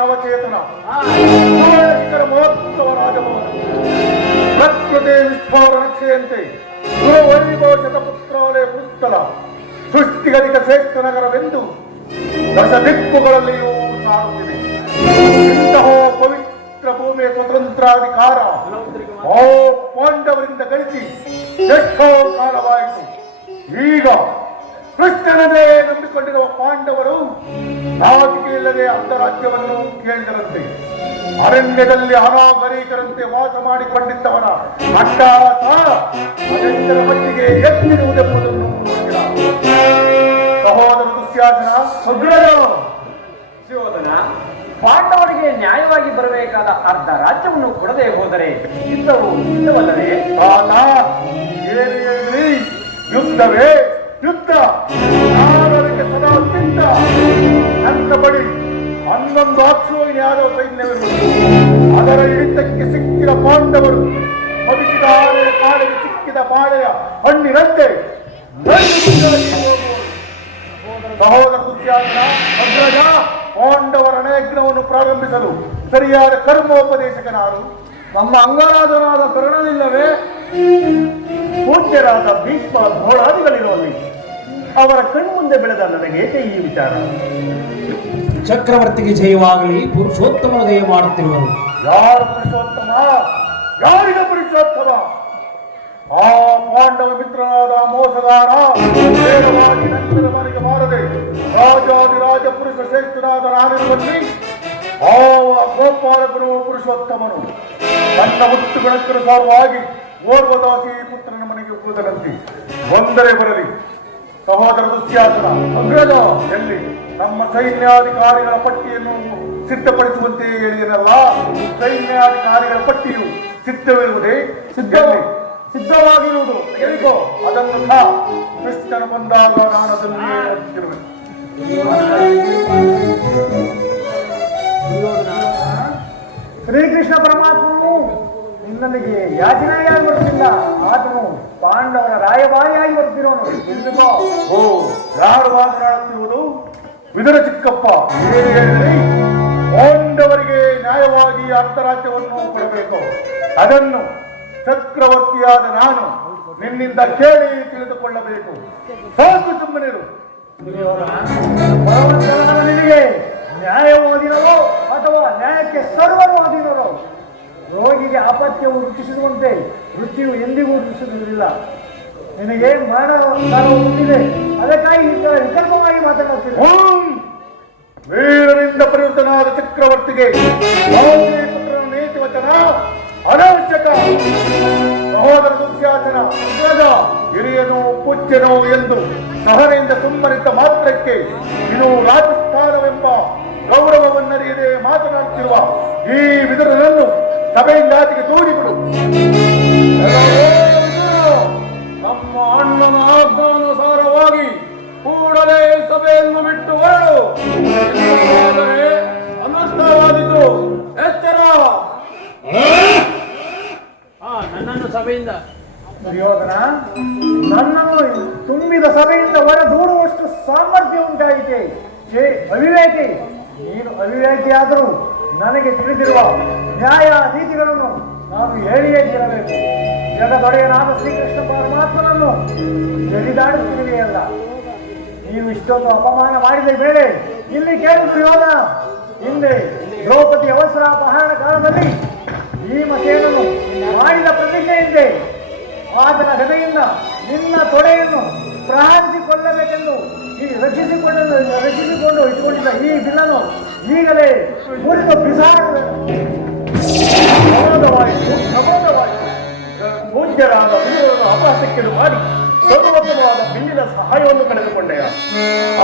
ನವಚೇತನ ಮಹೋತ್ಸವ ರಾಜಭವನ ಪ್ರಕೃತಿ ವಿಸ್ಫೋರ ನಕ್ಷೆಯಂತೆ ಗುರುವೈಭವ ಶತಪುತ್ರಾಲಯ ಪುಸ್ತಲ ಸೃಷ್ಟಿಗದಿಕ ಶ್ರೇಷ್ಠ ನಗರವೆಂದು ದಶ ದಿಕ್ಕುಗಳಲ್ಲಿಯೂ ಸಾರುತ್ತಿದೆ. ಇಂತಹ ಪವಿತ್ರ ಭೂಮಿಯ ಸ್ವತಂತ್ರಾಧಿಕಾರ ಪಾಂಡವರಿಂದ ಗಳಿಸಿ ಎಷ್ಟೋ ಕಾಲವಾಯಿತು. ಈಗ ಕೃಷ್ಣನನ್ನೇ ನಂಬಿಕೊಂಡಿರುವ ಪಾಂಡವರು ನಾಚಿಕೆ ಇಲ್ಲದೆ ಅಂತರಾಜ್ಯವನ್ನು ಕೇಳಿದರಂತೆ. ಅರಣ್ಯದಲ್ಲಿ ಅನಾಗರಿಕರಂತೆ ವಾಸ ಮಾಡಿಕೊಂಡಿದ್ದವರ ಅಟ್ಟಾಸ ಅದೆಷ್ಟರ ಮಟ್ಟಿಗೆ ಎತ್ತಿರುವುದೆಂಬುದನ್ನು ಸಹೋದರ ದುಶ್ಯಾಸನ ಸುಯೋಧನ, ಪಾಂಡವರಿಗೆ ನ್ಯಾಯವಾಗಿ ಬರಬೇಕಾದ ಅರ್ಧ ರಾಜ್ಯವನ್ನು ಕೊಡದೆ ಹೋದರೆ ಯುದ್ಧವು ಯುದ್ಧವಲ್ಲವೇ? ಯುದ್ಧವೇ ಯುದ್ಧ. ಅದಕ್ಕೆ ಸದಾ ಸಿದ್ಧ. ನನ್ನ ಬಳಿ 11 ಅಕ್ಷೋಹಿಣಿ ಆದ ಸೈನ್ಯವಿರುವುದು. ಅದರ ಹಿಡಿತಕ್ಕೆ ಸಿಕ್ಕಿದ ಪಾಂಡವರು ಮದಿಸಿದ ಆನೆಯ ಕಾಲಿಗೆ ಸಿಕ್ಕಿದ ಬಾಳೆಯ ಹಣ್ಣಿನಂತೆ ಸಹೋದರ ದುಶ್ಯಾಸನ, ಅಗ್ರಜ, ಪಾಂಡವರ ನಯಜ್ಞವನ್ನು ಪ್ರಾರಂಭಿಸಲು ಸರಿಯಾದ ಕರ್ಮೋಪದೇಶಕನಾರು ನಮ್ಮ ಅಂಗರಾಜನಾದ ಕರ್ಣನಿಲ್ಲವೇ? ಪೂಜ್ಯರಾದ ಭೀಷ್ಮ ದ್ರೋಣಾದಿಗಳಿರುವಲ್ಲಿ ಅವರ ಕಣ್ಮುಂದೆ ಬೆಳೆದ ನನಗೇಕೆ ಈ ವಿಚಾರ? ಚಕ್ರವರ್ತಿಗೆ ಜಯವಾಗಲಿ, ಪುರುಷೋತ್ತಮನ ದಯ ಮಾಡುತ್ತಿರುವರು. ಯಾರು ಪುರುಷೋತ್ತಮ? ಯಾರಿಗೆ ಪುರುಷೋತ್ತಮ? ಆ ಪಾಂಡವ ಮಿತ್ರನಾದ ಮೋಸಗಾರ ನೇರವಾಗಿ ನಂತರ ಮನೆಗೆ ಬಾರದೆ ರಾಜಾದಿರಾಜ ಪುರುಷ ಶ್ರೇಷ್ಠನಾದ ನಾನಿರುವಲ್ಲಿ ಆ ಗೋಪಾಲಕನು ಪುರುಷೋತ್ತಮನು ತನ್ನ ಮುತ್ತು ಬೆಳಕಿನ ಸಲುವಾಗಿ ಓರ್ವದಾಸಿ ಪುತ್ರನ ಮನೆಗೆ ಹೋದರಂತೆ ಒಂದರೆ ಬರಲಿ. ಸಹೋದರ ದುಶ್ಯಾಸನ, ಅಗ್ರಜ, ಎಲ್ಲಿ ನಮ್ಮ ಸೈನ್ಯಾಧಿಕಾರಿಗಳ ಪಟ್ಟಿಯನ್ನು ಸಿದ್ಧಪಡಿಸುವಂತೆ ಹೇಳಿದನಲ್ಲ, ಸೈನ್ಯಾಧಿಕಾರಿಗಳ ಪಟ್ಟಿಯು ಸಿದ್ಧವಿರುವುದೇ? ಸಿದ್ಧವಾಗಿರುವುದು ಹೇಳಿಕೋ. ಅದನ್ನು ಕೃಷ್ಣನು ಬಂದಾಗ ನಾನು ಅದನ್ನು ಹೇಳ್ತಿರುವೆ. ಶ್ರೀಕೃಷ್ಣ ಪರಮಾತ್ಮನು ನಿನ್ನನಿಗೆ ಯಾಚನೆಯಾಗಿ ಬರುತ್ತಿಲ್ಲ, ಆತನು ಪಾಂಡವರ ರಾಯಭಾರಿಯಾಗಿ ಬರ್ತಿರೋನು. ಓ, ಯಾರು ಮಾತನಾಡುತ್ತಿರುವುದು? ವಿದುರ ಚಿಕ್ಕಪ್ಪ. ಪಾಂಡವರಿಗೆ ನ್ಯಾಯವಾಗಿ ಅರ್ಥರಾಜ್ಯವನ್ನು ಕೊಡಬೇಕು. ಅದನ್ನು ಚಕ್ರವರ್ತಿಯಾದ ನಾನು ನಿನ್ನಿಂದ ಕೇಳಿ ತಿಳಿದುಕೊಳ್ಳಬೇಕು. ಸಾಕು, ಸುಮ್ಮನಿರು. ನಿನಗೆ ನ್ಯಾಯವಾದಿನರೋ ಅಥವಾ ನ್ಯಾಯಕ್ಕೆ ಸರ್ವರು ಅಧೀನರೋ? ರೋಗಿಗೆ ಅಪತ್ಯವು ರುಚಿಸುವಂತೆ ರುಚಿಯು ಎಂದಿಗೂ ರುಚಿಸುವುದಿಲ್ಲ. ನಿನಗೆ ಮರಣ ಹೊಂದಿದೆ, ಅದಕ್ಕಾಗಿ ವಿಕಲ್ಪವಾಗಿ ಮಾತನಾಡುತ್ತಿದೆ. ವೀರರಿಂದ ಪರಿವೃತನಾದ ಚಕ್ರವರ್ತಿಗೆ ಪುತ್ರನ ನೀತಿ ವಚನ ಅನವಶ್ಯಕ. ಸಹೋದರ ದುಶ್ಯಾಸನ, ಹಿರಿಯನು ಪೂಜ್ಯನು ಎಂದು ಸಹನೆಯಿಂದ ಸುಮ್ಮನಿದ್ದ ಮಾತ್ರಕ್ಕೆ ಇದು ರಾಜಸ್ಥಾನವೆಂಬ ಗೌರವವನ್ನರಿಯದೆ ಮಾತನಾಡುತ್ತಿರುವ ಈ ವಿದುರನನ್ನು ಸಭೆಯಿಂದ ಆಚೆಗೆ ದೂಡಿಬಿಡು. ನಮ್ಮ ಅಣ್ಣನ ಆಜ್ಞಾನುಸಾರವಾಗಿ ಕೂಡಲೇ ಸಭೆಯನ್ನು ಬಿಟ್ಟು ಹೊರಡು. ಅನರ್ಥವಾದಿತು, ಎಚ್ಚರ. ನನ್ನನ್ನು ಸಭೆಯಿಂದ ದುರ್ಯೋಧನ, ನನ್ನನ್ನು ತುಂಬಿದ ಸಭೆಯಿಂದ ಹೊರ ದೂಡುವಷ್ಟು ಸಾಮರ್ಥ್ಯ ಉಂಟಾಯಿತೆ. ಅವಿವೇಕಿ, ನೀನು ಅವಿವೇಕಿಯಾದರೂ ನನಗೆ ತಿಳಿದಿರುವ ನ್ಯಾಯ ನೀತಿಗಳನ್ನು ನಾನು ಹೇಳಿಯೇ ತಿರಬೇಕು. ಜಗದೊಡೆಯನಾದ ಶ್ರೀಕೃಷ್ಣ ಪರಮಾತ್ಮನನ್ನು ಜಡಿದಾಡುತ್ತಿರುವೆಯಲ್ಲ, ನೀವು ಇಷ್ಟೊಂದು ಅಪಮಾನ ಮಾಡಿದ ಮೇಲೆ ಇಲ್ಲಿ ಕೇಳು ದುರ್ಯೋಧನ. ಹಿಂದೆ ದ್ರೌಪದಿ ಅವಸರ ಅಪಹರಣ ಕಾಲದಲ್ಲಿ ಭೀಮಸೇನನು ಮಾಡಿದ ಪ್ರತಿಜ್ಞೆಯಿಂದೆ ಆತನ ಗದೆಯಿಂದ ನಿನ್ನ ತೊಡೆಯನ್ನು ಪ್ರಹಾರಿಸಿಕೊಳ್ಳಬೇಕೆಂದು ರಚಿಸಿಕೊಂಡು ಇಟ್ಟುಕೊಂಡಿದ್ದ ಈ ಬಿಲ್ಲನ್ನು ಈಗಲೇ ಮುರಿದು ಬಿಸಾಡಬೇಕು. ಪೂಜ್ಯರಾದ ವಿದುರನ್ನು ಅಪಹಾಸ್ಯಕ್ಕೆಡು ಮಾಡಿ ಸರ್ವೋತ್ತಮವಾದ ಬಿಲ್ಲಿನ ಸಹಾಯವನ್ನು ಕಳೆದುಕೊಂಡೆಯ.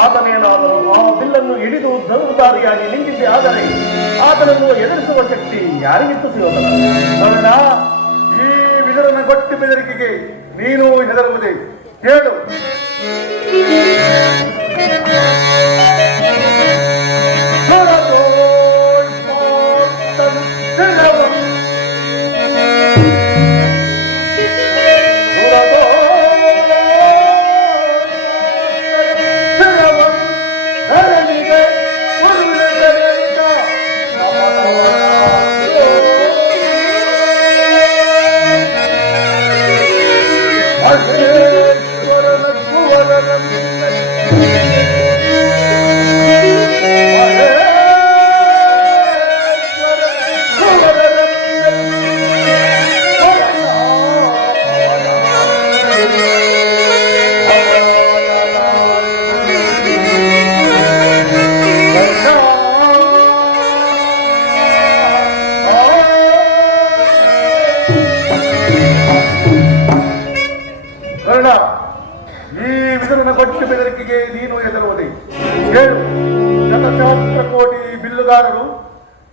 ಆತನೇನಾದರೂ ಆ ಬಿಲ್ಲನ್ನು ಹಿಡಿದು ಧನುರ್ಧಾರಿಯಾಗಿ ನಿಂತಿದ್ದೆ ಆದರೆ ಆತನನ್ನು ಎದುರಿಸುವ ಶಕ್ತಿ ಯಾರಿಗಿತ್ತು ಸಿಗೋದಲ್ಲ. ಈ ವಿದುರನ ಗೊಟ್ಟು ಬೆದರಿಕೆಗೆ ನೀನು ಹೆದರುವುದೇ? ಕೇಳು.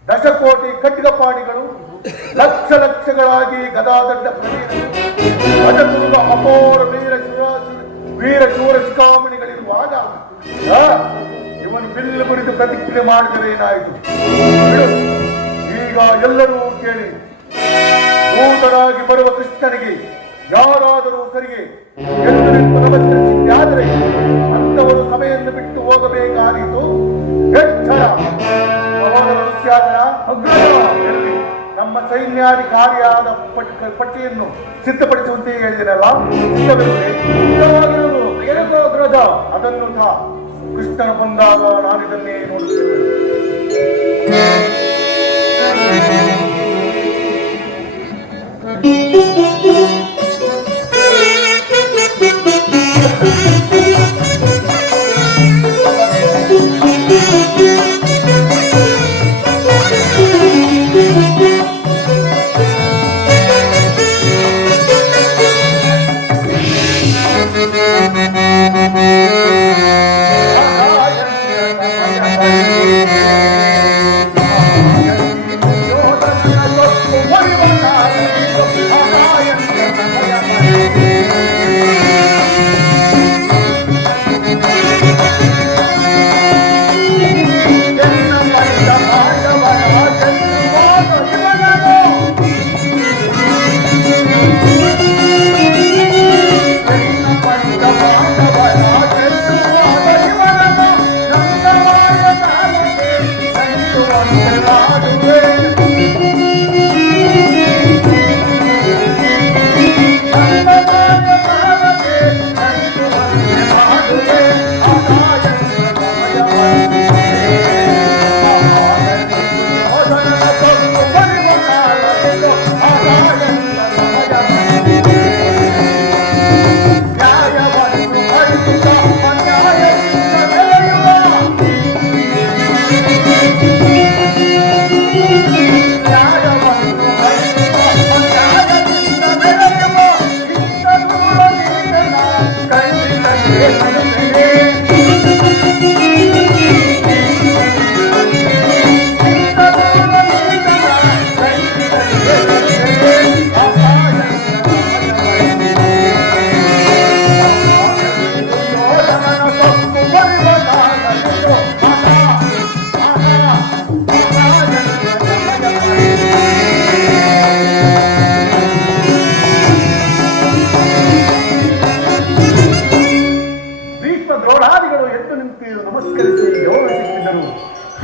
ದಶಕೋಟಿ ಖಡ್ಗಪಾಣಿಗಳು ಲಕ್ಷ ಲಕ್ಷಗಳಾಗಿ ಗದಾದಂಡ ಪ್ರವೀಣರು ಅಪೋರ ವೀರ ಶೂರ ಶಿಖಾಮಣಿಗಳಿರುವಾಗ ಇವನು ಬಿಲ್ಲು ಮುರಿದು ಪ್ರತಿಕ್ರಿಯೆ ಮಾಡಿದರೆ ಏನಾಯಿತು? ಈಗ ಎಲ್ಲರೂ ಕೇಳಿ, ದೂತರಾಗಿ ಬರುವ ಕೃಷ್ಣನಿಗೆ ಯಾರಾದರೂ ಸರಿಗೆ ಎಂದು ನಮಸ್ಕರಿಸಿದ್ದಾದರೆ ಅಂತವರು ಸಭೆಯನ್ನು ಬಿಟ್ಟು ಹೋಗಬೇಕಾದೀತು. ಎಚ್ಚರ ಎಲ್ಲಿ ನಮ್ಮ ಸೈನ್ಯಾಧಿಕಾರಿಯಾದ ಪಟ್ಟಿಯನ್ನು ಸಿದ್ಧಪಡಿಸುವಂತೆ ಹೇಳಿದಿರಲ್ಲ, ಅದನ್ನು ಕೃಷ್ಣನ ಬಂದಾಗ ನಾನಿದನ್ನೇ ನೋಡುತ್ತೇವೆ.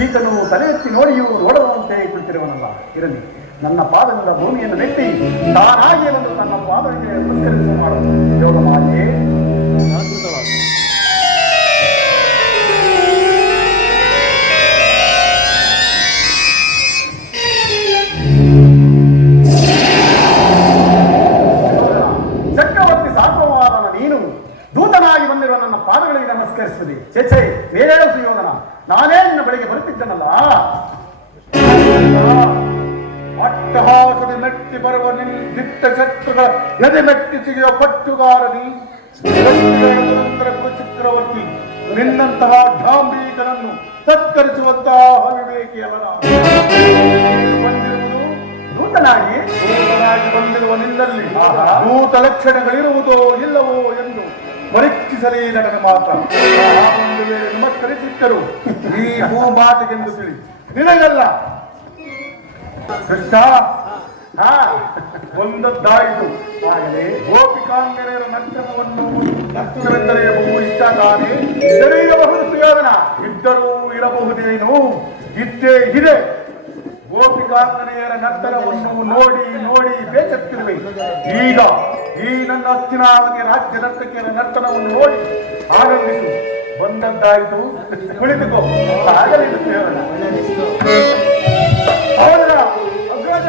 ಈತನು ತಲೆ ಎತ್ತಿ ನೋಡಿಯೂ ನೋಡುವಂತೆ ಕುಳಿತಿರುವನಲ್ಲ. ಇರಲಿ, ನನ್ನ ಪಾದದಿಂದ ಭೂಮಿಯನ್ನು ನೆಟ್ಟಿ ತಾನಾಗಿ ಒಂದು ನನ್ನ ಪಾದಕ್ಕೆ ನಮಸ್ಕರಿಸುವ ಮಾಡಲು ಯೋಗ ಮಾಡಿ. ಚಕ್ರವರ್ತಿ ಸಾರ್ವಭೌಮನಾದ ನೀನು ದೂತನಾಗಿ ಬಂದಿರುವ ನನ್ನ ಪಾದಗಳಿಗೆ ನಮಸ್ಕರಿಸುತ್ತದೆ. ಚೇಚೆ ಬೇರೆ ಸುಯೋಧನ, ನಾನೇ ನಿನ್ನ ಬಳಿಗೆ ಬರುತ್ತಿದ್ದನಲ್ಲ. ಅಟ್ಟಹಾಸದ ಮೆಟ್ಟಿ ಬರುವ ದಿಟ್ಟ ಶತ್ರುಗಳ ಎದೆ ಮೆಟ್ಟಿ ಸಿಗುವ ಪಟ್ಟುಗಾರನಿ ಚಕ್ರವರ್ತಿ, ನಿನ್ನಂತಹ ಢಾಂಬೀಕನನ್ನು ಸತ್ಕರಿಸುವಂತಹ ಅವಿವೇಕಿ ಅಲ್ಲ. ಬಂದಿರುವುದು ದೂತನಾಗಿ ಬಂದಿರುವ ನಿನ್ನಲ್ಲಿ ದೂತ ಲಕ್ಷಣಗಳಿರುವುದೋ ಇಲ್ಲವೋ ಎಂದು ಪರೀಕ್ಷಿಸಲೇ ನನಗೆ ಮಾತ್ರ. ಒಂದು ವೇಳೆ ನಮಸ್ಕರಿಸಿದ್ದರು ಈ ಭೂಮಾತೆಗೆಂದು ತಿಳಿ, ನಿನಗಲ್ಲ. ಕೃಷ್ಣ ಒಂದದ್ದಾಯಿತು. ಆಗಲೇ ಗೋಪಿಕಾಂಗನೆಯರ ನರ್ತನವನ್ನು ನರ್ತನವೆಂದರೆ ಬಹು ಇಷ್ಟ ತಾನೇ ಇರಬಹುದು. ಸುಯೋಧನ ಇದ್ದರೂ ಇರಬಹುದೇನು, ಇದ್ದೇ ಇದೆ. ಗೋಪಿಕಾಂಗನೆಯರ ನರ್ತನವನ್ನು ನೋಡಿ ನೋಡಿ ಬೇಸತ್ತಿರುವೆ. ಈಗ ಈ ನನ್ನ ಹಸ್ತಿನಾವತಿ ರಾಜ್ಯ ನರ್ತಕಿಯರ ನರ್ತನವನ್ನು ನೋಡಿ ಆನಂದಿಸು. ಬಂದದ್ದಾಯಿತು, ಕುಳಿತುಕೋ. ಆಗಲಿಲ್ಲ ಸುಯೋಧನ. ಹೌದಾ ಅಗ್ರಜ?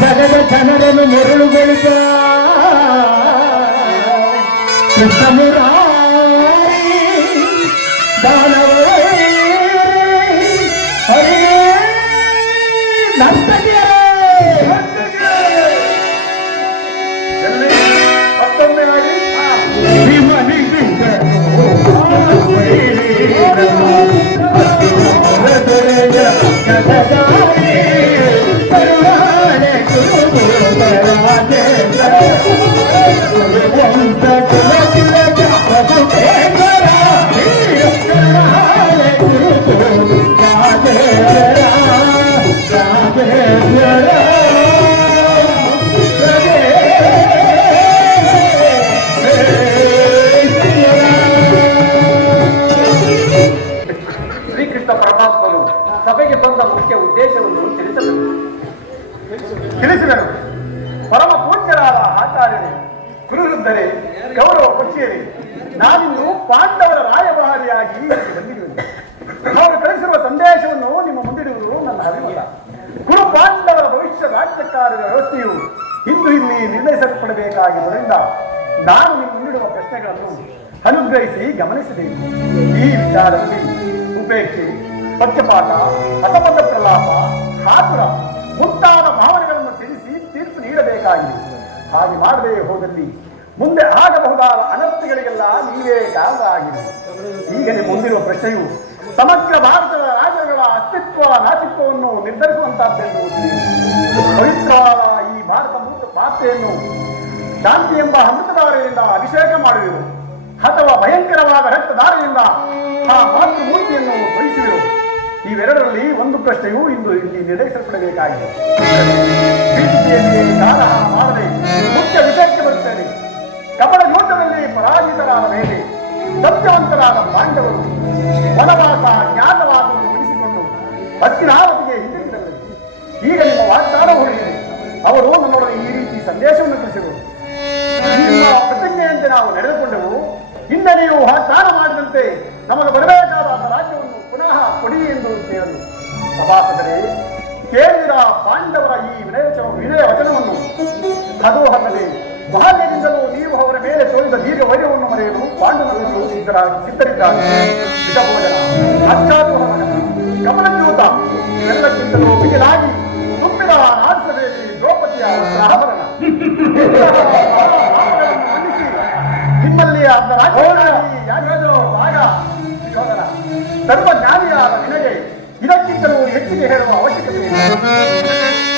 ಜಗದ ಜನರನ್ನು ಮರಳುಗೊಳಿಸ ಸಭೆಗೆ ಬಂದ ಮುಖ್ಯ ಉದ್ದೇಶವನ್ನು ತಿಳಿಸಿದರು. ಪರಮ ಪೂಜ್ಯರಾದ ಆಚಾರ್ಯರೇ, ಗುರುವೃದ್ಧರೇ, ಗೌರವ ಪಕ್ಷಿಯರೇ, ನಾವಿಂದು ಪಾಂಡವರ ರಾಯಭಾರಿಯಾಗಿ ಬಂದಿರುವೆ. ಅವರು ಕಳಿಸಿರುವ ಸಂದೇಶವನ್ನು ನಿಮ್ಮ ಮುಂದಿಡುವುದು ನನ್ನ ಅಭಿಮತ. ಕುರು ಪಾಂಡವರ ಭವಿಷ್ಯ ರಾಜ್ಯಕಾರ್ಯದ ವ್ಯವಸ್ಥೆಯು ಇಂದು ಇಲ್ಲಿ ನಿರ್ಣಯಿಸಲ್ಪಡಬೇಕಾಗಿದ್ದರಿಂದ ನಾನು ನಿಮ್ಮ ಮುಂದಿಡುವ ಪ್ರಶ್ನೆಗಳನ್ನು ಅನುಗ್ರಹಿಸಿ ಗಮನಿಸಿದ್ದೇನೆ. ಈ ವಿಚಾರದಲ್ಲಿ ಉಪೇಕ್ಷೆ, ಪಕ್ಷಪಾತ, ಅಸಮತ ಪ್ರಲಾಪ, ಕಾತುರ ಮುಂತಾದ ಭಾವನೆಗಳನ್ನು ತಿಳಿಸಿ ತೀರ್ಪು ನೀಡಬೇಕಾಗಿದೆ. ಹಾಗೆ ಮಾಡದೇ ಹೋದಲ್ಲಿ ಮುಂದೆ ಆಗಬಹುದಾದ ಅನರ್ಥಗಳಿಗೆಲ್ಲ ನೀವೇ ಕಾರಣ ಆಗಿದೆ. ಈಗ ನಿಮ್ಮ ಮುಂದಿರುವ ಪ್ರಶ್ನೆಯು ಸಮಗ್ರ ಭಾರತದ ರಾಜ್ಯಗಳ ಅಸ್ತಿತ್ವ ನಾಸ್ತಿತ್ವವನ್ನು ನಿರ್ಧರಿಸುವಂತಹದ್ದೆಂದು ಪವಿತ್ರವಾದ ಈ ಭಾರತೆಯನ್ನು ಶಾಂತಿ ಎಂಬ ಅಮೃತಧಾರೆಯಿಂದ ಅಭಿಷೇಕ ಮಾಡುವೆವು ಅಥವಾ ಭಯಂಕರವಾದ ರಕ್ತಧಾರೆಯಿಂದ ಆ ಮಾತೃಮೂರ್ತಿಯನ್ನು ವಹಿಸುವೆವು. ಇವೆರಡರಲ್ಲಿ ಒಂದು ಪ್ರಶ್ನೆಯು ಇಂದು ಇಲ್ಲಿ ನಿರ್ಣಯಿಸಲ್ಪಡಬೇಕಾಗಿದೆ. ಕಾಲ ಮಾಡದೆ ಮುಖ್ಯ ವಿಷಯಕ್ಕೆ ಬರುತ್ತೇನೆ. ಕಪಟ ಯುದ್ಧದಲ್ಲಿ ಪರಾಜಿತರಾದ ಮೇಲೆ ಸತ್ಯವಂತರಾದ ಪಾಂಡವರು ವನವಾಸ ಜ್ಞಾತವಾಸವನ್ನು ಮುಗಿಸಿಕೊಂಡು ಹಸ್ತಿನಾವತಿಗೆ ಹಿಂದಿರುಗಿದರು. ಈಗ ನಿಮ್ಮ ವಾಗ್ದಾನ ಹೊರಗಿದೆ. ಅವರು ನನ್ನೊಡನೆ ಈ ರೀತಿ ಸಂದೇಶವನ್ನು ತಿಳಿಸಿದರು. ನಿಮ್ಮ ಪ್ರತಿಜ್ಞೆಯಂತೆ ನಾವು ನಡೆದುಕೊಂಡೆವು. ಹಿಂದೆ ನೀವು ವಾಗ್ದಾನ ಮಾಡಿದಂತೆ ನಮಗೆ ಬರಬೇಕಾದ ರಾಜ್ಯವನ್ನು ಪುನಃ ಕೊಡಿ ಎಂದು ಕೇಳಲು ಸಭಾಸದರೇ, ಕೇಳಿದ ಪಾಂಡವರ ಈ ವಿನಯ ವಚನವನ್ನು ಅದು ಅಲ್ಲದೆ ಬಾಲ್ಯದಿಂದಲೂ ನೀವು ಅವರ ಮೇಲೆ ತೋರಿದ ದೀರ್ಘ ವೈರ್ಯವನ್ನು ಮರೆಯಲು ಪಾಂಡವರು ಸಿದ್ಧರಿದ್ದಾರೆ. ವಿಷಭೋಜನ, ಅಚ್ಚಾತುರಮನ, ಕಮಲದ್ಯೂತ ಇವೆಲ್ಲಕ್ಕಿಂತಲೂ ಮಿಗಿಲಾಗಿ ತುಂಬಿದ ರಾಜಸಭೆಯಲ್ಲಿ ದ್ರೌಪದಿಯ ಆಭರಣ ಮಂಡಿಸಿ ನಿಮ್ಮಲ್ಲಿ ಅರ್ಧ ಸರ್ವಜ್ಞಾನಿಯಾದ ನಿನಗೆ ಇದಕ್ಕಿಂತಲೂ ಹೆಚ್ಚಿಗೆ ಹೇಳುವ ಅವಶ್ಯಕತೆ ಇಲ್ಲ.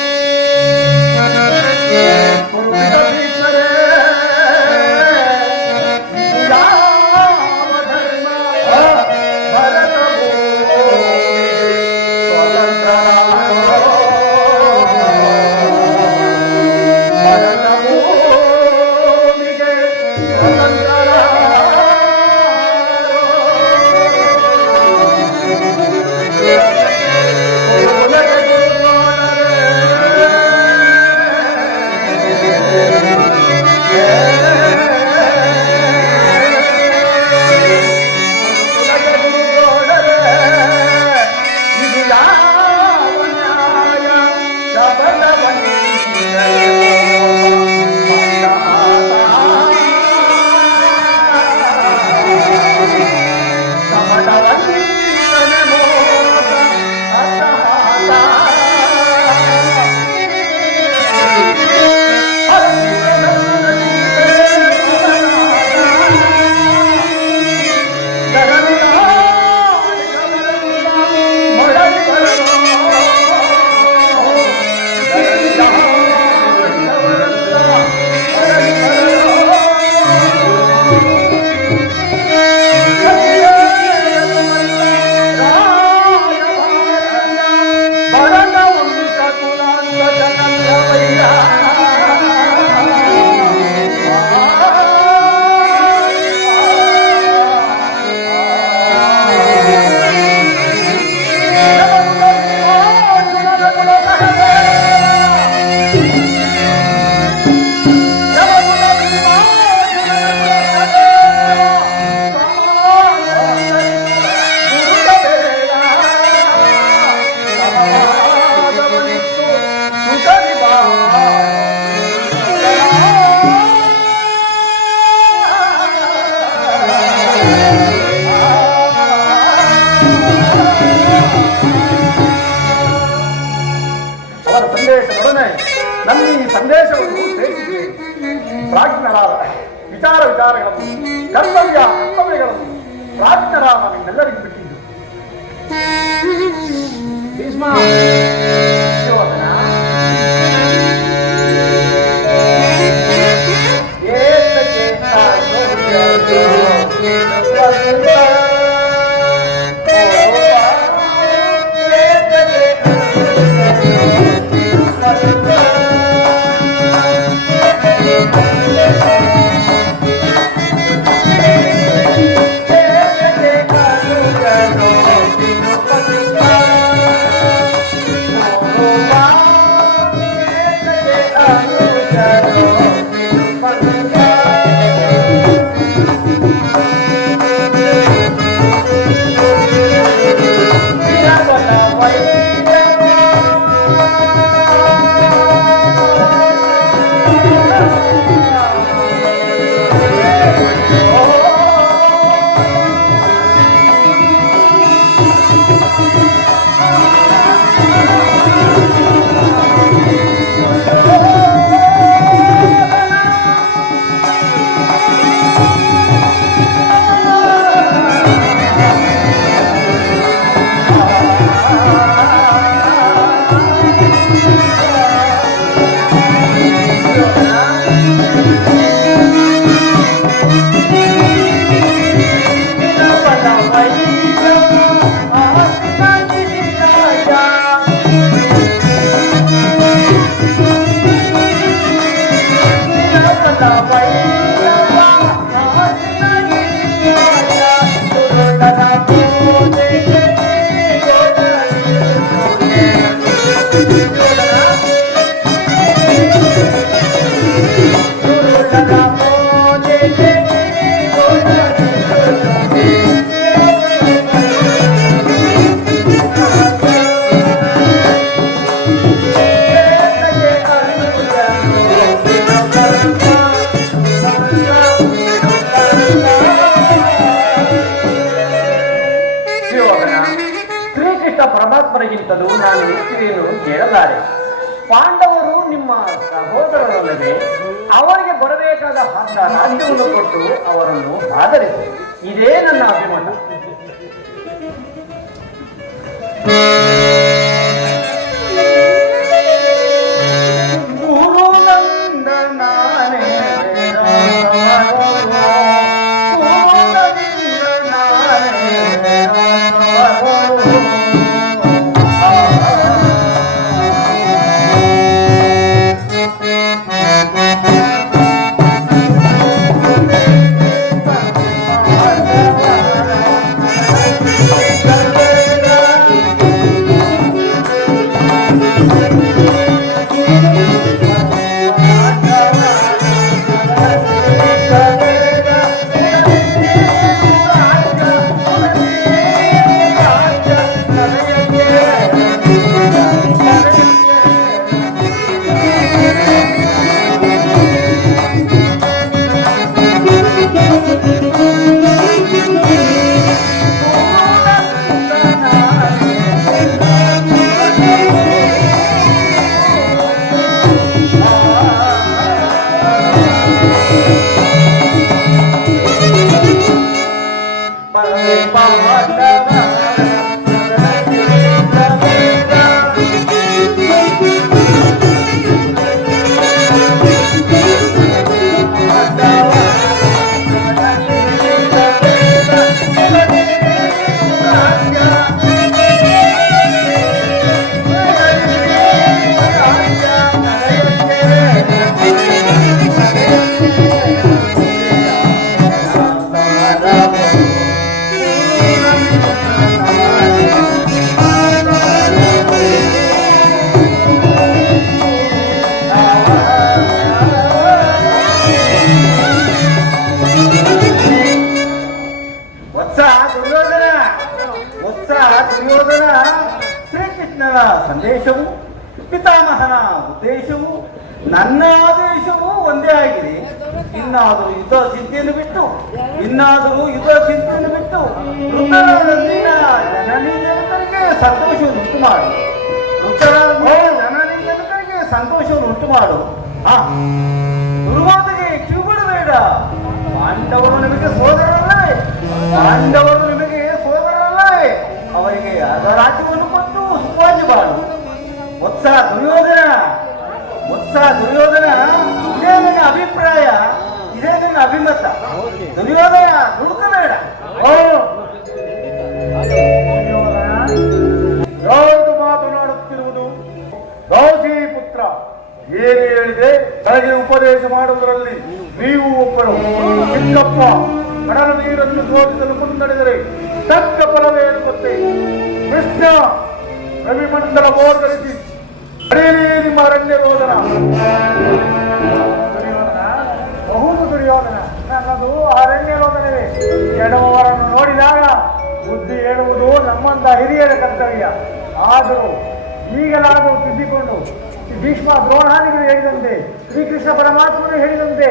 ಸಂದೇಶವನ್ನು ಸೇರಿಸಿದ್ದೇವೆ. ಪ್ರಾಜ್ಞರಾದ ವಿಚಾರಗಳನ್ನು ಕರ್ತವ್ಯಗಳನ್ನು ಪ್ರಾಜ್ಞರಾದ ನಿಮ್ಮೆಲ್ಲರಿಗೂ ಬಿಟ್ಟಿದ್ದು. ಎಂಬುವಂಥದ್ದು ನಾನು ಹೆಚ್ಚಿಗೆಯನ್ನು ಕೇಳಲಾರೆ. ಪಾಂಡವರು ನಿಮ್ಮ ಸಹೋದರರಲ್ಲದೆ ಅವರಿಗೆ ಬರಬೇಕಾದ ಅರ್ಧ ರಾಜ್ಯವನ್ನು ಕೊಟ್ಟು ಅವರನ್ನು ಆಧರಿಸಿ. ಇದೇ ನನ್ನ ಅಭಿಮತ. ಶ್ರೀಕೃಷ್ಣನ ಸಂದೇಶವು ಪಿತಾಮಹನ ಉದ್ದೇಶವು ನನ್ನ ಆದೇಶವು ಒಂದೇ ಆಗಿದೆ. ಇನ್ನಾದರೂ ಯುದ್ಧ ಚಿಂತೆಯನ್ನು ಬಿಟ್ಟು ವೃತ್ತರಾದಂದಿನ ಜನನಿ ಜನಕರಿಗೆ ಸಂತೋಷವನ್ನು ಉಂಟು ಮಾಡು. ದುರ್ವಾದಿಗೆ ಕಿವಿಗೊಡಬೇಡ. ಪಾಂಡವರು ನಿಮಗೆ ಸೋದರರಲ್ಲವೇ? ಅವರಿಗೆ ಅದ ರಾಜ್ಯವನ್ನು ಕೊಟ್ಟು ಸುಖವಾಗಿ ಬಾಳು. ವತ್ಸ ದುರ್ಯೋಧನ ಇದೇ ನನ್ನ ಅಭಿಪ್ರಾಯ, ಇದೇ ನನ್ನ ಅಭಿಮತ. ದುರ್ಯೋಧನ ದುಡುಕಬೇಡ. ಯಾವುದು ಮಾತನಾಡುತ್ತಿರುವುದು? ದಾಸಿ ಪುತ್ರ ಏನೇ ಹೇಳಿದೆ ನನಗೆ ಉಪದೇಶ ಮಾಡುವುದರಲ್ಲಿ ನೀವು ಒಬ್ಬರು. ಚಿಕ್ಕಪ್ಪ ಕಡಲ ನೀರನ್ನು ಶೋಧಿಸಲು ಮುನ್ನಡೆದರೆ ತಕ್ಕ ಫಲವೇನು ಗೊತ್ತೇ? ಕೃಷ್ಣ ರವಿಮಂಡಲ ಬೋರ್ಗರಿಸಿ ಅಡೇನೇ ನಿಮ್ಮ ಅರಣ್ಯ ರೋದನ. ಬಹುದು ದುರ್ಯೋಧನ ನನ್ನದು ಅರಣ್ಯ ರೋದನವೇ. ಎಡವರನ್ನು ನೋಡಿದಾಗ ಬುದ್ಧಿ ಹೇಳುವುದು ನಮ್ಮಂತ ಹಿರಿಯರ ಕರ್ತವ್ಯ. ಆದರೂ ಈಗಲಾದರೂ ತಿದ್ದಿಕೊಂಡು ಭೀಷ್ಮ ದ್ರೋಣಾದಿಗಳು ಹೇಳಿದಂತೆ, ಶ್ರೀಕೃಷ್ಣ ಪರಮಾತ್ಮನು ಹೇಳಿದಂತೆ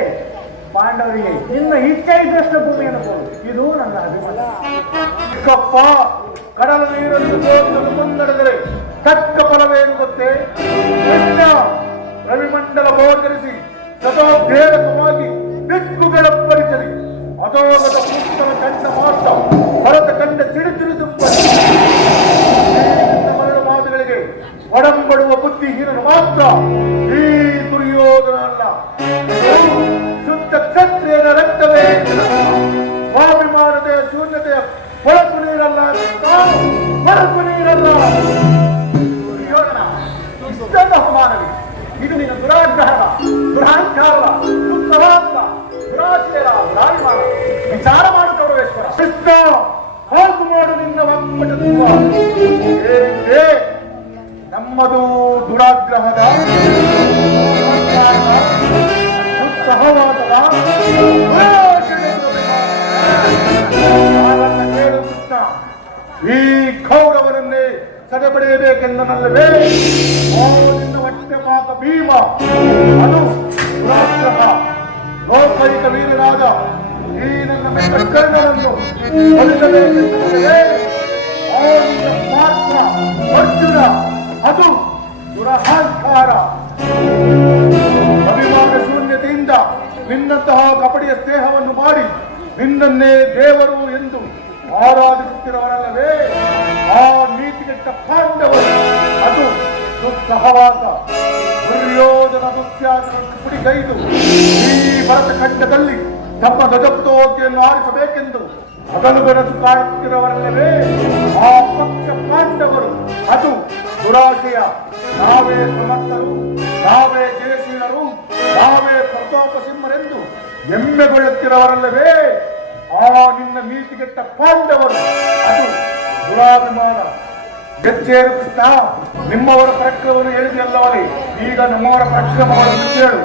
ಪಾಂಡವರಿಗೆ ನಿನ್ನ ಇಚ್ಛೆ ಇದ್ದಷ್ಟು ಭೂಮಿಯನ್ನು ಕೊಡು. ಇದು ನನ್ನ ಅಭಿಮತ. ಚಿಕ್ಕಪ್ಪ ಕಡಲ ನೀರನ್ನು ಶೋಧಿಸಲು ಮುನ್ನಡೆದರೆ ತಕ್ಕ ಫಲವೇನು ಗೊತ್ತೇ? ಕೃಷ್ಣ ರವಿಮಂಡಲ ಬೋರ್ಗರಿಸಿ ಸದೋದ್ದೇವಕವಾಗಿ ದಿಕ್ಕುಗಳಪ್ಪರಿಸಲಿ. ಅಧೋಗದ ಪುಸ್ತಕ ಕಂಡ ಮಾತ್ರ ಭರತ ಕಂಡ ಸಿಡಿದು ಮರಳು ಮಾತುಗಳಿಗೆ ಒಡಂಬಡುವ ಬುದ್ಧಿಹೀನನು ಮಾತ್ರ ಈ ದುರ್ಯೋಧನ ಅಲ್ಲ. ಶುದ್ಧ ಕ್ಷತ್ರಿಯನ ರಕ್ತವೇ ಸ್ವಾಭಿಮಾನತೆಯ ಶೂನ್ಯತೆಯ ಹೊಳಪು ನೀರಲ್ಲ. ದುರ್ಯೋಧನ ಇಷ್ಟೊಂದು ಅವಮಾನವೇ? ಇದು ನಿನ್ನ ದುರಾಗ್ರಹದ, ದುರಹಂಕಾರದ, ದುಸ್ಸವಾದ, ದುರಾಶಯರ ದುರಾಭಿಮಾನ. ವಿಚಾರ ಮಾಡು ಕೌರವೇಶ್ವರ. ಕೃಷ್ಣ ಹಾಗು ಮಾಡು ನಿನ್ನ ವಂಪಟತ್ವ. ಏನಿದೆ ನಮ್ಮದು ದುರಾಗ್ರಹದ, ದುಸ್ಸಹವಾದದ ಕೇಳು ಕೃಷ್ಣ. ಈ ಕೌರವರನ್ನೇ ಸದೆಬಡೆಯಬೇಕೆಂದನಲ್ಲವೇ ನಿನ್ನ ಹೊಟ್ಟೆ ಪಾಪ ಭೀಮ. ಅದು ದುರಾಗ್ರಹ. ಲೋಕೈಕ ವೀರರಾದ ಈ ನನ್ನ ಮೆಟ್ಟ ಕರ್ಣನನ್ನು ಒಲಿಸಬೇಕೆಂದರೆ ಮಾತ್ರ ಅರ್ಜುನ ಅದು ದುರಹಂಕಾರ. ಅಭಿಮಾನ ಶೂನ್ಯತೆಯಿಂದ ನಿನ್ನಂತಹ ಕಪಟಿಯ ಸ್ನೇಹವನ್ನು ಮಾಡಿ ನಿನ್ನನ್ನೇ ದೇವರು ಎಂದು ಆರಾಧಿಸುತ್ತಿರುವರಲ್ಲವೇ ಆ ನೀತಿಗೆಟ್ಟ ಪಾಂಡವರು. ಅದು ದುಸ್ಸಹವಾಸ. ದುರ್ಯೋಧನ ದುಶ್ಯಾಸನವನ್ನು ಪುಡಿಗೈದು ಈ ಭರತ ಖಂಡದಲ್ಲಿ ತಮ್ಮ ಧ್ವಜಪುಟೋಕೆಯನ್ನು ಆರಿಸಬೇಕೆಂದು ಹಗಲು ಬೆರೆತು ಕಾಯುತ್ತಿರುವರಲ್ಲವೇ ಆ ಪಕ್ಷ ಪಾಂಡವರು. ಅದು ದುರಾಶೆಯ. ನಾವೇ ಸಮರ್ಥರು, ನಾವೇ ಜಯಶೀಲರು, ನಾವೇ ಪ್ರತಾಪ ಸಿಂಹರೆಂದು ಹೆಮ್ಮೆಗೊಳ್ಳುತ್ತಿರುವರಲ್ಲವೇ ಆ ನಿನ್ನ ನೀತಿಗೆಟ್ಟ ಪಾಂಡವರು. ಅದು ದುರಾಭಿಮಾನ. ಗೆಜ್ಜೇರು ಕೃಷ್ಣ, ನಿಮ್ಮವರ ಪರಾಕ್ರಮವನ್ನು ಹೇಳಿದೆಯಲ್ಲವಲ್ಲಿ, ಈಗ ನಮ್ಮವರ ಪರಿಶ್ರಮಗಳನ್ನು ಕೇಳು.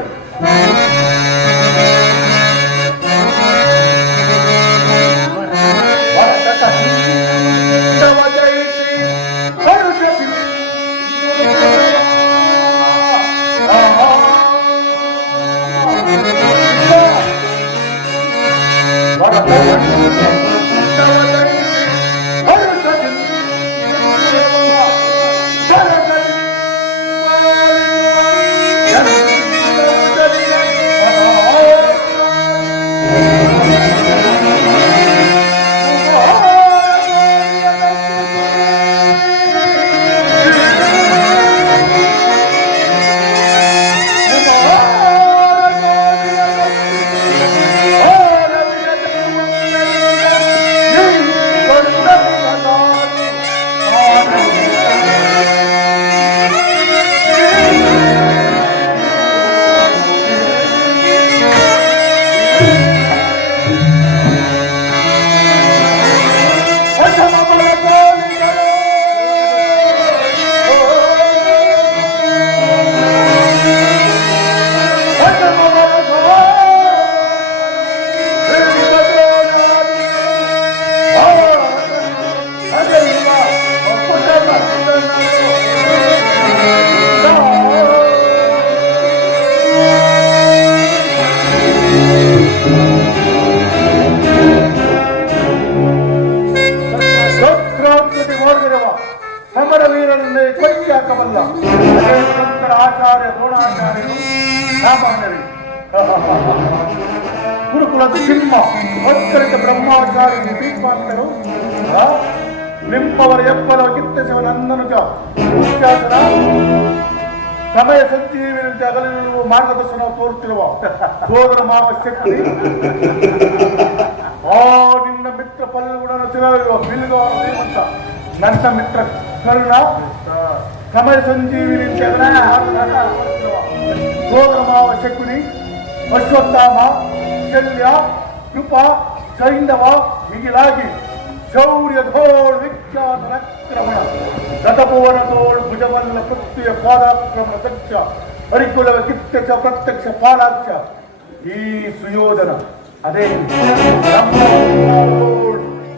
ಸಮರವೀರನನ್ನೇ ಕೊಚ್ಚಿ ಹಾಕಬಲ್ಲ ಆಚಾರ್ಯ ದ್ರೋಣಾಚಾರ್ಯರು ಸಾಮಾನ್ಯರು. ಗುರುಕುಲದ ಸಿಂಹ ಒಕ್ಕಲಿತ ಬ್ರಹ್ಮಾಚಾರ್ಯ ಭೀಷ್ಮಾಂತರು ನಿಮ್ಮವರ ಎಪ್ಪಲ ಕಿತ್ತಸವ ನನ್ನನುಜ ದುಶ್ಯಾಸನ ಸಮಯ ಸಂಜೀವಿನಂತೆ ಅಗಲಿರುವ ಮಾರ್ಗದರ್ಶನ ತೋರುತ್ತಿರುವ ಸೋದರ ಮಾವ ಶಕ್ತಿ. ಆ ನಿನ್ನ ಮಿತ್ರ ಪಲ್ಲುಗುಣನ ಚಿರವಿರುವ ಬಿಲ್ಗವರ ಶ್ರೀಮಂತ ನನ್ನ ಮಿತ್ರ ಕರ್ಣ ಸಮಯ ಸಂಜೀವಿನಂತೆ ಸೋದರ ಮಾವ ಶಕುನಿ, ಅಶ್ವತ್ಥಾಮ, ಶಲ್ಯ, ಕೃಪ, ಸೈಂಧವ ಹೀಗಿಲಾಗಿ ಶೌರ್ಯ ಧೋಳ್ ವಿಖ್ಯಾತ ನಕ್ರಮಣ ಗತಭುವನ ತೋಳ್ ಭುಜವಲ್ಲ ಪೃಥ್ವಿಯ ಪಾದಾಕ್ರಮ ದಕ್ಷ ಹರಿಕುಲವ ಕಿತ್ಯಚ ಪ್ರತ್ಯಕ್ಷ ಪಾಲಾಕ್ಷ ಈ ಸುಯೋಧನ. ಅದೇ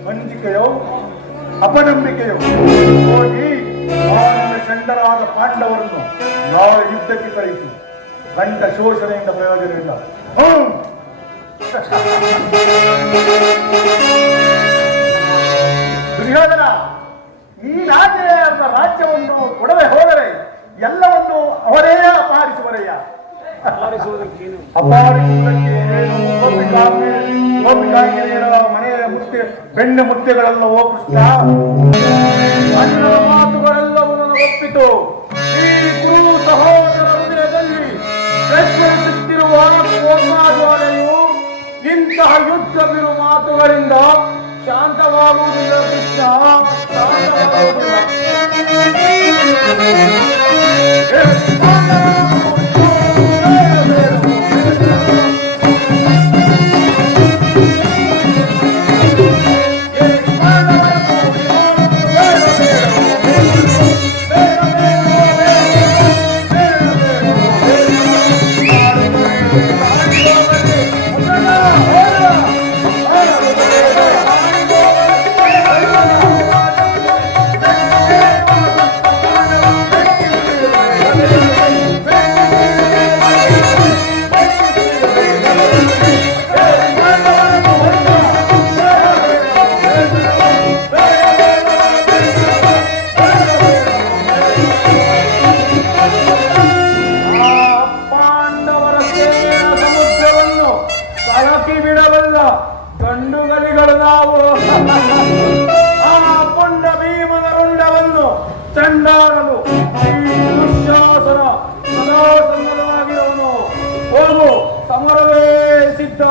ವಂಚಿಕೆಯೋ ಅಪನಂಬಿಕೆಯೋ ಹೋಗಿ ಅವನ ಚಂಡರಾದ ಪಾಂಡವರನ್ನು ನಾಳೆ ಯುದ್ಧಕ್ಕೆ ಕರೆಯಿತು. ಗಂಟ ಶೋಷಣೆಯಿಂದ ಪ್ರಯೋಜನವಿಲ್ಲ. ದುರ್ಯೋಧನ, ನೀನಾಗೆ ಅವರ ರಾಜ್ಯವನ್ನು ಕೊಡದೆ ಹೋದರೆ ಎಲ್ಲವನ್ನು ಅವರೇ ಅಪಹರಿಸುವರಯ್ಯ. ಅಪಹರಿಸುವುದಕ್ಕೆ ಗೋಪಿಕಾಂಗಿರಿಯರ ಮನೆಯ ಮುತ್ತೆ ಬೆಣ್ಣೆ ಮುತ್ತೆಗಳೆಲ್ಲವೋ ಕೃಷ್ಣ. ಅಣ್ಣನ ಮಾತುಗಳೆಲ್ಲವೂ ನನಗೆ ಒಪ್ಪಿತು. ಈ ಗುರು ಸಹೋದರ ಹೃದಯದಲ್ಲಿ ಪ್ರಜ್ವಲಿಸುತ್ತಿರುವ ಕೋರ್ಮಾಜ್ವಾಲೆಯು ಇಂತಹ ಯುದ್ಧ ಬಿರು ಮಾತುಗಳಿಂದ ಶಾಂತವಾಗುವುದಿಲ್ಲ ಕೃಷ್ಣ, ಶಾಂತವಾಗುವುದಿಲ್ಲ. ಬಾಗಿಡವಲ್ಲ ಗಂಡುಗಲಿಗಳು ನಾವು. ಆ ಪುಂಡ ಭೀಮನ ರುಂಡವನ್ನು ಚಂಡಾಗಲು ಈ ದುಶ್ಯಾಸನ ಸದಾ ಸನ್ನದ್ಧವಾಗಿರುವನು. ಹೋಗು, ಸಮರವೇ ಸಿದ್ಧ.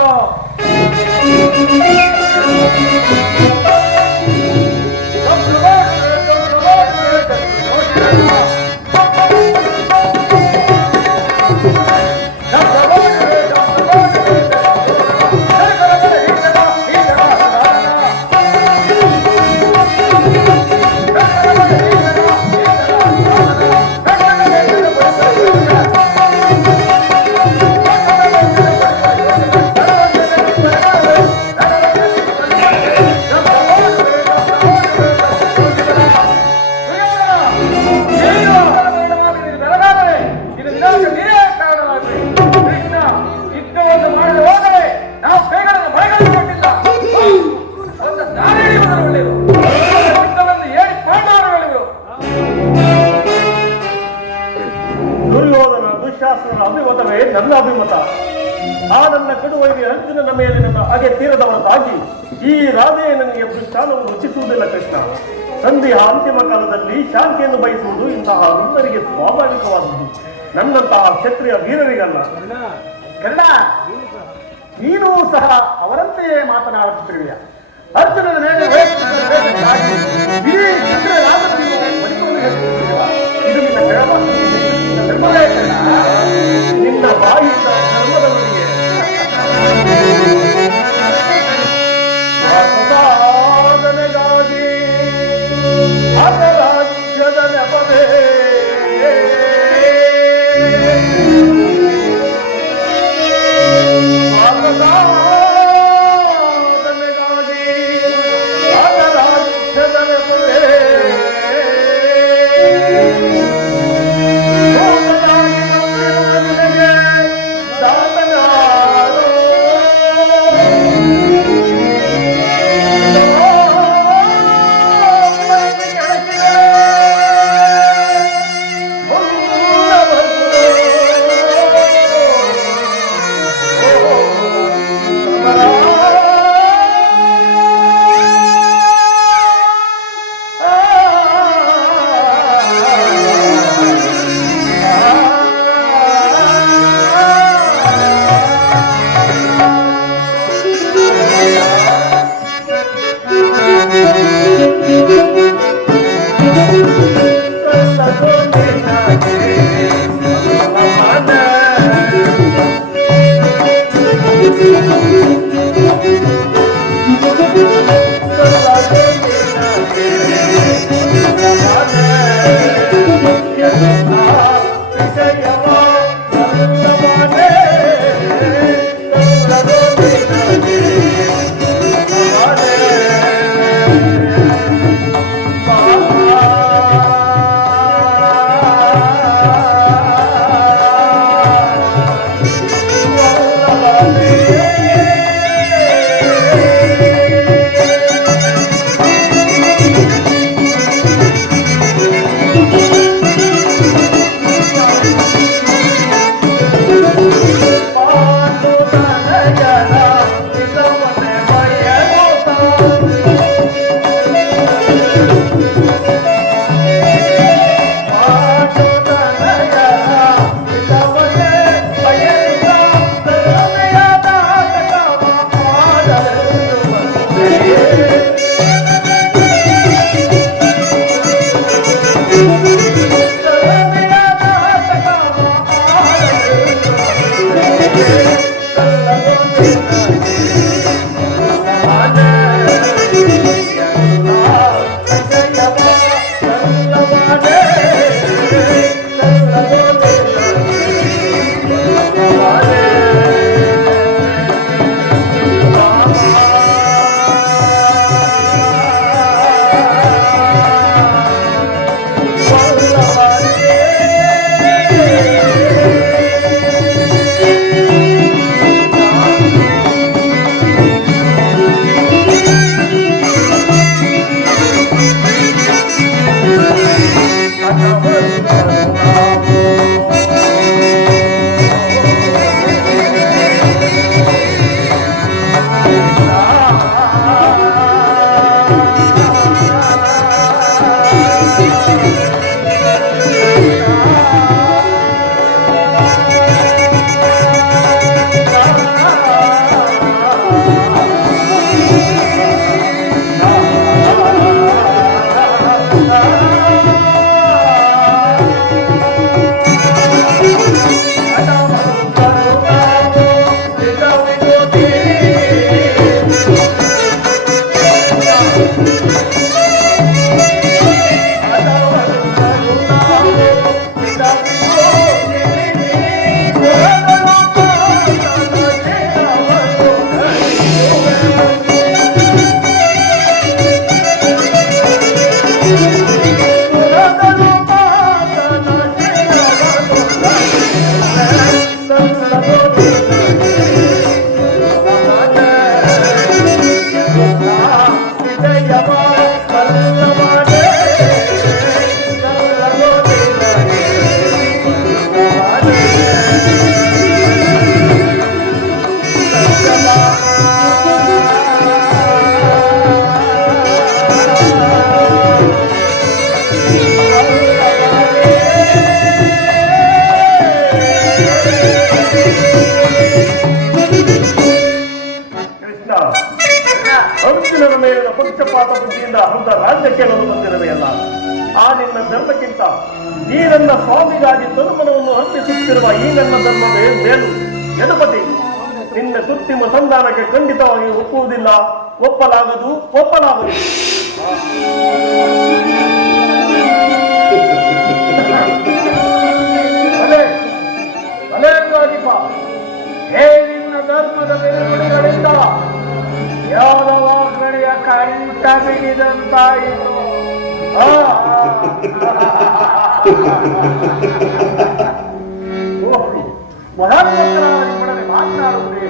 ದುರ್ಯೋಧನ ದುಶ್ಯಾಸನ ಅಭಿಮತವೇ ನನ್ನ ಅಭಿಮತ. ಆ ನನ್ನ ಕಡುವೈರಿ ಅರ್ಜುನನ ಮೇಲೆ ನನ್ನ ಹಾಗೆ ತೀರದವರದಾಗಿ ಈ ರಾಧೆ ನನಗೆ ದುಷ್ಟಾನವನ್ನು ರುಚಿಸುವುದಿಲ್ಲ ಕೃಷ್ಣ. ಸಂಧಿಯ ಅಂತಿಮ ಕಾಲದಲ್ಲಿ ಶಾಂತಿಯನ್ನು ಬಯಸುವುದು ಇಂತಹ ವೃದ್ಧರಿಗೆ ಸ್ವಾಭಾವಿಕವಾದದ್ದು, ನನ್ನಂತಹ ಕ್ಷತ್ರಿಯ ವೀರರಿಗಲ್ಲ. ಕರ್ಣ, ನೀನು ಸಹ ಅವರಂತೆಯೇ ಮಾತನಾಡುತ್ತಿರುವೆಯ. ಅರ್ಜುನನ ಮೇಲೆ ವಹಿಸಿದ್ದಕ್ಕಾಗಿ ಇಡೀ ಕ್ಷತ್ರಿಯ ರಾಜನನ್ನು ಬಡಿಸುವುದು ಹೇಳುತ್ತಿರುವೆಯ. ಇದು ನಿನ್ನ ಧರ್ಮವೇ ಕರ್ಣ. ನಿನ್ನ ಬಾಯಿಯಿಂದ ಧರ್ಮದ ನುಡಿಗೆ ಸಾಧನೆಗಾಗಿ ಆತ ರಾಜ್ಯದ ನೆಪವೇ ಅರ್ಜುನನ ಮೇಲಿನ ಪಕ್ಷಪಾತ ಬುದ್ಧಿಯಿಂದ ಅರ್ಧ ರಾಜ್ಯಕ್ಕೆ ಬಂದಿರವೆಯಲ್ಲ. ಆ ನಿನ್ನ ಧರ್ಮಕ್ಕಿಂತ ಈ ನನ್ನ ಸ್ವಾಮಿಗಾಗಿ ತನುಮನವನ್ನು ಅರ್ಪಿಸುತ್ತಿರುವ ಈ ನನ್ನ ಧರ್ಮದ ಮೇಲು ಯದುಪತಿ ನಿನ್ನ ಕೃತ್ರಿಮ ಸಂಧಾನಕ್ಕೆ ಖಂಡಿತವಾಗಿ ಒಪ್ಪುವುದಿಲ್ಲ, ಒಪ್ಪಲಾಗದು. ನಿನ್ನ ಧರ್ಮದ ಬೆಳವಣಿಗೆಗಳಿಂದ ಯಾದವಾಗ್ರಣಿಯ ಕಂಠ ಬಿಗಿದಂತಾಯಿತು. ಮಹಾತ್ಮಕರಾಗಿ ಮಾಡದೆ ಮಾತನಾಡುವುದೇ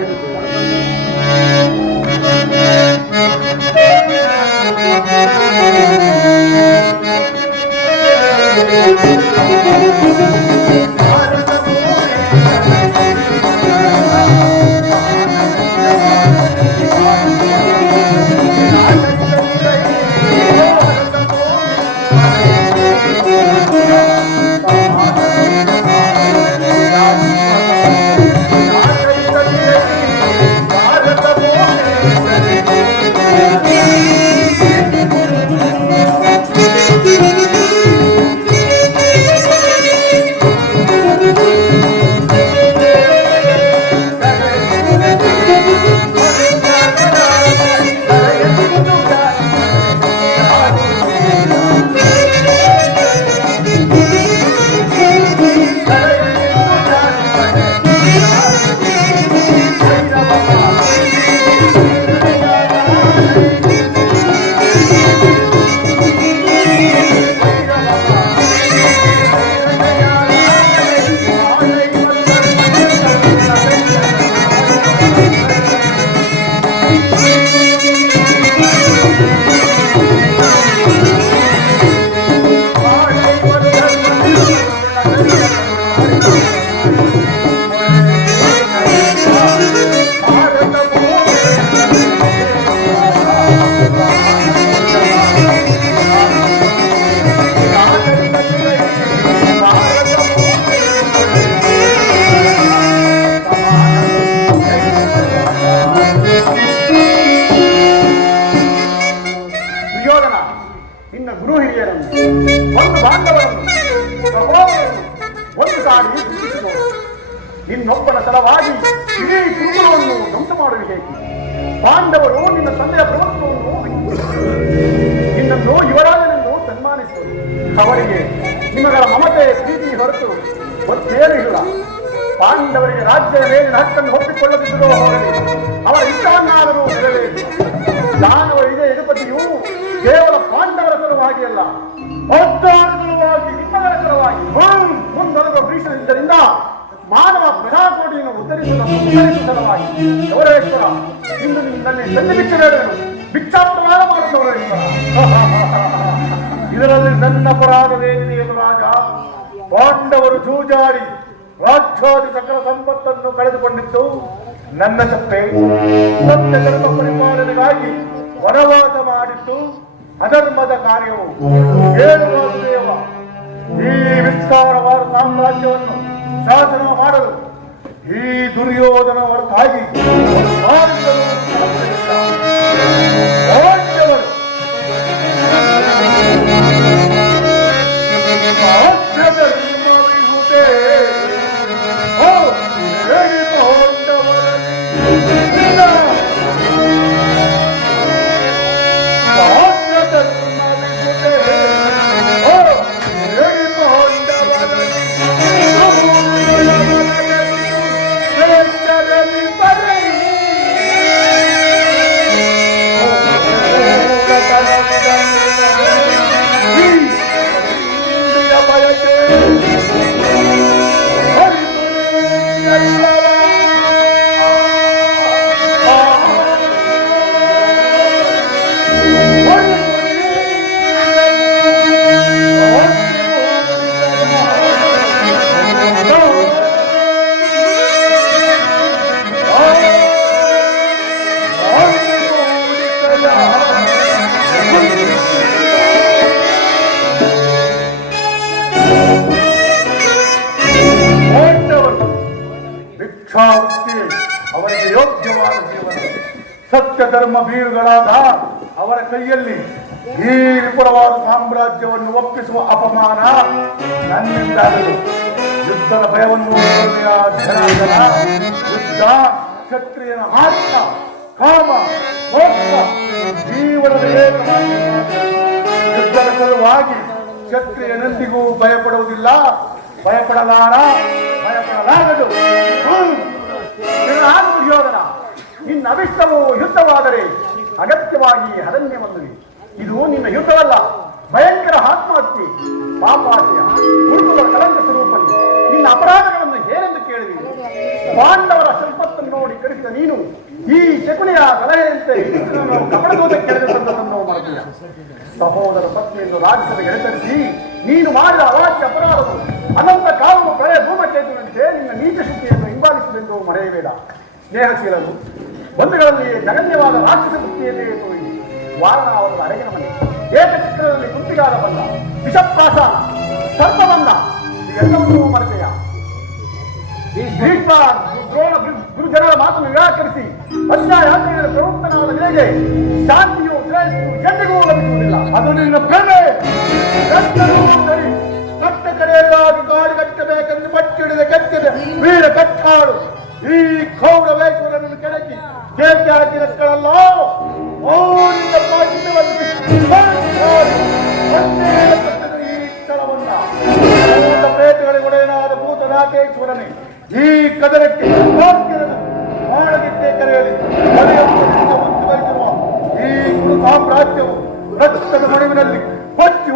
ನಿನ್ನೊಬ್ಬನ ಸಲವಾಗಿ ಇಡೀ ಕುಟುಂಬವನ್ನು ಧ್ವಂಸ ಮಾಡುವ ಹೇಗೆ? ಪಾಂಡವರು ನಿನ್ನ ತಂದೆಯ ಪ್ರವರ್ತನವನ್ನು ನಿನ್ನನ್ನು ಯುವರಾಜನೆಂದು ಸನ್ಮಾನಿಸಿದರು. ಅವರಿಗೆ ನಿಮ್ಮಗಳ ಮಮತೆ ಪ್ರೀತಿ ಹೊರತು ಮತ್ತೇನೂ ಇಲ್ಲ. ಪಾಂಡವರಿಗೆ ರಾಜ್ಯದ ಮೇಲಿನ ಹಕ್ಕನ್ನು ಒಪ್ಪಿಕೊಳ್ಳದಿದ್ದರೂ ಹೋಗಲಿ, ಅವರ ಇಷ್ಟವನ್ನಾದರೂ ನೆರವೇರಿಸಿ. ದಾನವ ಇದೇ ಯದುಪತಿಯು ಕೇವಲ ಪಾಂಡವರ ಸಲುವಾಗಿ ಅಲ್ಲ, ಭಕ್ತರ ಸಲುವಾಗಿ, ನಿಮ್ಮಗಳ ಸಲುವಾಗಿ ಮುಂದೊಲಗುವ ಭೀಷಣದಿಂದ ಮಾನವ ಪ್ರಜಾಕೋಟಿಯನ್ನು ಉತ್ತರಿಸುವ ಸಲುವಾಗಿ ಗೌರವೇಶ್ವರ ಇಂದು ನಿನ್ನಲ್ಲಿ ಸತ್ಯ ಭಿಕ್ಷೆಗಳನ್ನು ಭಿಕ್ಷಾಪ್ರದಾನ ಮಾಡುತ್ತವರೇಶ್ವರ. ಇದರಲ್ಲಿ ನನ್ನ ಅಪರಾಧವೇನಿದೆ ರಾಜ? ಪಾಂಡವರು ಜೂಜಾಡಿ ರಾಜ್ಯಾದಿ ಸಕಲ ಸಂಪತ್ತನ್ನು ಕಳೆದುಕೊಂಡಿದ್ದು ನನ್ನ ತಪ್ಪೆ. ಸತ್ಯ ಧರ್ಮ ಪರಿಪಾಲನೆಗಾಗಿ ವನವಾಸ ಮಾಡಿದ್ದು ಅಧರ್ಮದ ಕಾರ್ಯವು. ಹೇಳುವ ದೇವ, ಈ ವಿಸ್ತಾರವಾದ ಸಾಮ್ರಾಜ್ಯವನ್ನು ಶಾಸನ ಮಾಡಲು ಈ ದುರ್ಯೋಧನ ಹೊರತಾಗಿ ಅವರಿಗೆ ಯೋಗ್ಯವಾದ ಜೀವನ ಸತ್ಯ ಧರ್ಮ ಬೀರುಗಳಾದ ಅವರ ಕೈಯಲ್ಲಿ ಈ ವಿಪುಲವಾದ ಸಾಮ್ರಾಜ್ಯವನ್ನು ಒಪ್ಪಿಸುವ ಅಪಮಾನ ನನ್ನಿಂದಾಗದು. ಯುದ್ಧದ ಭಯವನ್ನು ಹೊಂದಿರುವ ಜನಾಂಗನ ಯುದ್ಧ ಕ್ಷತ್ರಿಯನ ಆತ್ಮ ಕಾಮ ಮೋಕ್ಷ ಜೀವನದ ಯುದ್ಧದ ಸಲುವಾಗಿ ಕ್ಷತ್ರಿಯನೆಂದಿಗೂ ಭಯಪಡುವುದಿಲ್ಲ, ಭಯಪಡಲಾಗದು. ದುರ್ಯೋಧನ, ನಿನ್ನ ಅಭಿಷ್ಟವು ಯುದ್ಧವಾದರೆ ಅಗತ್ಯವಾಗಿ ಅರಣ್ಯವನ್ನು. ಇದು ನಿನ್ನ ಯುದ್ಧವಲ್ಲ, ಭಯಂಕರ ಆತ್ಮಹತ್ಯೆ, ಪಾಪಾಶಯ, ಹುಡುಕುವ ಕಲಂಕ ಸ್ವರೂಪನಿ. ನಿನ್ನ ಅಪರಾಧಗಳನ್ನು ಏನೆಂದು ಕೇಳಿದೆ? ಪಾಂಡವರ ಸಂಪತ್ತನ್ನು ನೋಡಿ ಕರೆಸಿದ ನೀನು ಈ ಶಕುನಿಯ ಸಲಹೆಯಂತೆ ಕಪಡದೋದ ಕೆಳಗೆ ಮಾಡಿದ ಸಹೋದರ ಪತ್ನಿಯನ್ನು ರಾಜ್ಯದ ಎಳೆತರಿಸಿ ನೀನು ಮಾಡಿದ ಅವಾಚ್ಯ ಅಪರಾಧವು ಅನಂತ ಕಾಲವು ಪ್ರಳಯ ಧೂಮಕೇತುವಂತೆ ನಿನ್ನ ನೀಚ ಶಕ್ತಿಯನ್ನು ಹಿಂಬಾಲಿಸಲೆಂದು ಮರೆಯಬೇಡ. ಸ್ನೇಹಶೀಲರು ಬಂಧುಗಳಲ್ಲಿ ಜಗನ್ಯವಾದ ರಾಕ್ಷಸ ಬುದ್ಧಿಯನ್ನೇ ತೋರಿ ವಾರಣಾವರದ ಅರಗಿನ ಮನೆ, ಏಕಚಕ್ರದಲ್ಲಿ ಗುಂಪಿಗಾದ ಬಂದ, ವಿಷಪ್ರಾಶಾನ, ಸರ್ಪ ಬಂದ, ಇವೆಲ್ಲವನ್ನೂ ಮರೆತೆಯ. ಭೀಷ್ಮ ದ್ರೋಣ ಗುರುಜನರ ಮಾತನ್ನು ನಿರಾಕರಿಸಿ ಅನ್ಯಾಯಾತ್ರೆಗಳ ಪ್ರವೃತ್ತನಾದ ನಿನಗೆ ಶಾಂತಿಯು ಶ್ರೇಷ್ಠವು ಎಂದಿಗೂ ಲಭಿಸುವುದಿಲ್ಲ. ಅದು ನಿನ್ನ ಪ್ರೇಮೆ. ಸರಿ ಕಟ್ಟ ಕಡೆಯಾಗಿ ಗಾಳಿ ಕಟ್ಟಬೇಕೆಂದು ಪಟ್ಟಿಡಿದ ಕೆತ್ತಿದ ವೀರ ಕಟ್ಟಾಡು ಈ ಕೌರವೇಶ್ವರನನ್ನು ಕೆಳಕಿ ಕೇಕೆ ಹಾಕಿದಕ್ಕಳಲ್ಲ. ಈ ಸ್ಥಳವನ್ನ ಪ್ರೇತಗಳಿಗೆ ಒಡೆಯನಾದ ಭೂತನಾಥೇಶ್ವರನೇ ಈ ಕದರಕ್ಕೆ ಮಾಡದಿದ್ದೇ ಕರೆಯಲಿ ಮುಂದುವರಿಸಿರುವ ಈ ಗುರು ಸಾಮ್ರಾಜ್ಯವು ರಕ್ತದ ಮಡುವಿನಲ್ಲಿ ಹೊಚ್ಚಿ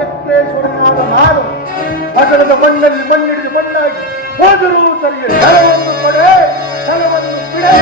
ಚಕ್ರೇಶ್ವರನಾದ ನಾನು ನಗರದ ಮಣ್ಣಲ್ಲಿ ಮಣ್ಣಿಡಿದು ಮಣ್ಣಾಗಿ ಹೋದರೂ ಸರಿಯೇ ಛಲವನ್ನು ಪಡೆ, ಛಲವನ್ನು ಬಿಡೆ.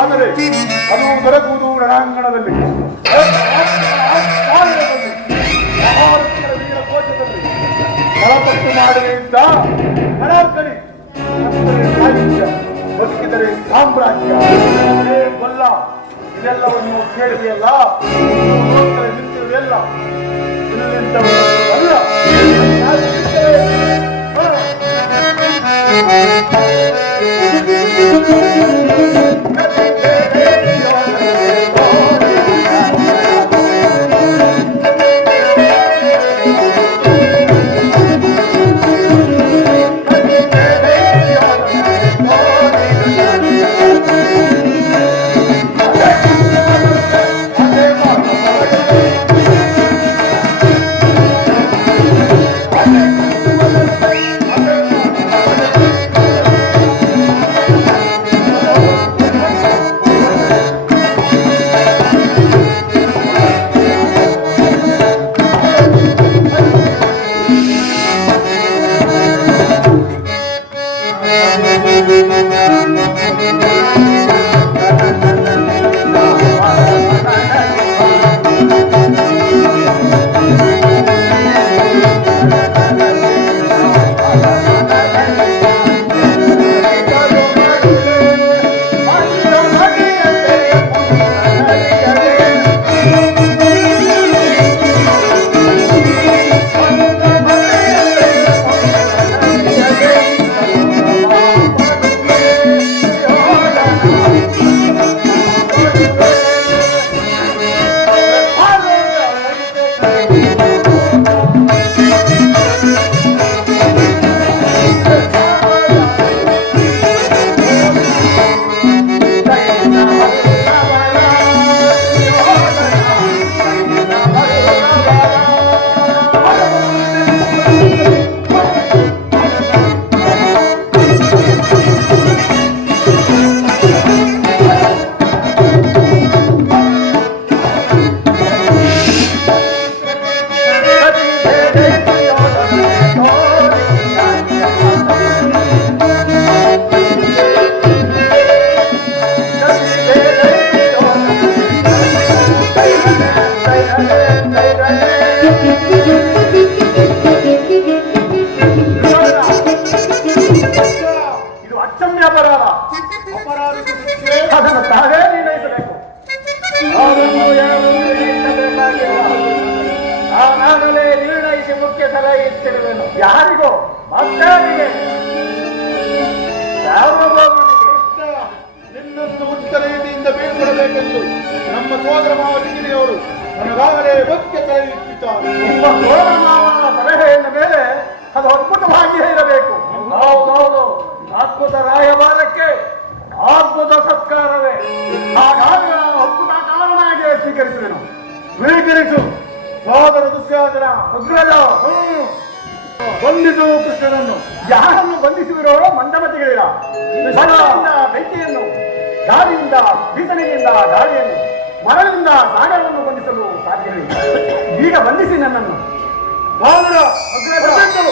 ಆದರೆ ಅದು ದೊರಕುವುದು ರಣಾಂಗಣದಲ್ಲಿ, ವೀರ ಕೋಶದಲ್ಲಿ ಫಲಪಟ್ಟು ಮಾಡಲಿದ್ದ ಹಣಾರ್ಕಣಿ ಬದುಕಿದರೆ ಸಾಮ್ರಾಜ್ಯ ಬಲ್ಲ. ಇದೆಲ್ಲವನ್ನು ಕೇಳಿದೆಯಲ್ಲ, ನಿಂತಿರುವೆಲ್ಲ ಇಲ್ಲಿಂದ ಅಲ್ಲ. ಅಕ್ಷಮ್ಯ ಅಪರಾಧ. ಅಪರಾಧಕ್ಕೆ ಶಿಕ್ಷೆ ಅದನ್ನು ತಾವೇ ನಿರ್ಣಯಿಸಬೇಕು. ಅವರನ್ನು ಯಾರು ನಿರ್ಣಯಿಸಬೇಕಾಗಿಲ್ಲ. ನಾನಾಗಲೇ ನಿರ್ಣಯಿಸಿ ಮುಖ್ಯ ಸಲಹೆಯಿತ್ತಿರುವೆನು. ಯಾರಿಗೋ ಭಕ್ತರಿಗೆ, ಸಾರ್ವಭೌಮನಿಗೆ. ಕೃಷ್ಣ ನಿನ್ನನ್ನು ಉಚಿತ ರೀತಿಯಿಂದ ಬೀಳ್ಕೊಡಬೇಕೆಂದು ನಮ್ಮ ಸೋದರ ಮಾವ ಸಿಂಗಿನಿಯವರು ನನಗಾಗಲೇ ಮುಖ್ಯ ಕರೆಯುತ್ತಿದ್ದಾರೆ. ನಿಮ್ಮ ಸೋದರ ಮಾವನ ಸಲಹೆಯ ಮೇಲೆ ಅದು ಅದ್ಭುತವಾಗಿಯೇ ಇರಬೇಕು. ಹೌದೌದು, ಅದ್ಭುತ ರಾಯಭಾರಕ್ಕೆ ಅದ್ಭುತ ಸತ್ಕಾರವೇ. ಹಾಗಾಗಿ ನಾನು ಅದ್ಭುತ ಕಾರಣವಾಗಿ ಸ್ವೀಕರಿಸುವೆನು. ಸ್ವೀಕರಿಸು ಸೋದರ ದುಶ್ಯಾಸನ. ಉಗ್ರಜ, ಬಂಧಿಸು ಕೃಷ್ಣನನ್ನು. ಯಾರನ್ನು ಬಂಧಿಸುವಿರೋ ಮಂದಮತಿಗಳಿಲ್ಲ. ಮಣ್ಣಿನಿಂದ ಬೆಂಕಿಯನ್ನು, ಗಾಳಿಯಿಂದ ಬೀಸಣಿಗೆಯಿಂದ ಗಾಳಿಯನ್ನು, ಮರಳಿನಿಂದ ಸಾಗರವನ್ನು ಬಂಧಿಸಲು ಸಾಧ್ಯವಿಲ್ಲ. ಈಗ ಬಂಧಿಸಿ ನನ್ನನ್ನು. ಸೋದರ ಅಗ್ರಜ. ಬಂಧಿಸು.